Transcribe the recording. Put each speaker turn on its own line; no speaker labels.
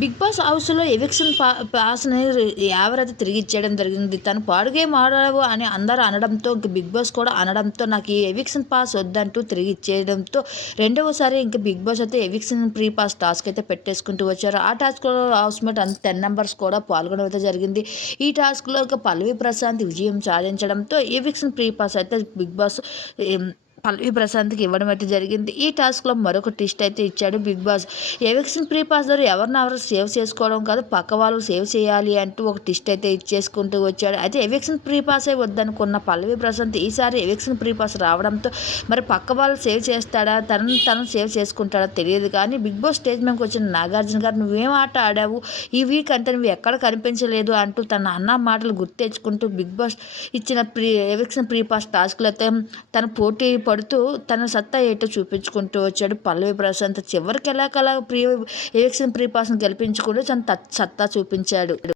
Big boss హౌస్లో eviction పా పాస్ని ఎవరైతే తిరిగి ఇచ్చేయడం జరిగింది. తను పాడుగే మాడవు అని అందరూ అనడంతో ఇంక బిగ్ బాస్ కూడా అనడంతో నాకు ఈ ఎవిక్షన్ పాస్ వద్దంటూ తిరిగి ఇచ్చేయడంతో రెండవసారి ఇంక బిగ్ బాస్ అయితే ఎవిక్షన్ ప్రీ పాస్ టాస్క్ అయితే పెట్టేసుకుంటూ వచ్చారు. ఆ టాస్క్లో హౌస్మేట్ అంత టెన్ నెంబర్స్ కూడా పాల్గొనడం అయితే జరిగింది. ఈ టాస్క్లో ఇంకా పల్లవి ప్రశాంత్ విజయం సాధించడంతో ఎవిక్షన్ ప్రీ పాస్ అయితే బిగ్ బాస్ పల్లవి ప్రశాంత్కి ఇవ్వడం అయితే జరిగింది. ఈ టాస్క్లో మరొక ట్విస్ట్ అయితే ఇచ్చాడు Bigg Boss. Eviction free pass ద్వారా ఎవరిని ఎవరు సేవ్ చేసుకోవడం కాదు పక్క వాళ్ళు సేవ్ చేయాలి అంటూ ఒక ట్విస్ట్ అయితే ఇచ్చేసుకుంటూ వచ్చాడు. అయితే ఎవిక్షన్ ప్రీ పాసే వద్దనుకున్న పల్లవి ప్రశాంత్ ఈసారి ఎవిక్షన్ ప్రీ పాస్ రావడంతో మరి పక్క వాళ్ళు సేవ్ చేస్తాడా తనను తను సేవ్ చేసుకుంటాడా తెలియదు కానీ బిగ్ బాస్ స్టేజ్ మీదకి వచ్చిన నాగార్జున గారు నువ్వేం ఆట ఆడావు? ఈ వీక్ అంతా నువ్వు ఎక్కడ కనిపించలేదు? అంటూ తన అన్న మాటలు గుర్తు తెచ్చుకుంటూ బిగ్ బాస్ ఇచ్చిన ప్రీ ఎవిక్షన్ ప్రీ పాస్ అయితే తన పోటీ పడుతూ తన సత్తా ఏటో చూపించుకుంటూ వచ్చాడు పల్లవి ప్రశాంత్ చివరికి ఎలాగలా ప్రీ ఎలక్షన్ ప్రీ పాస్ని గెలిపించుకుంటూ తన సత్తా చూపించాడు.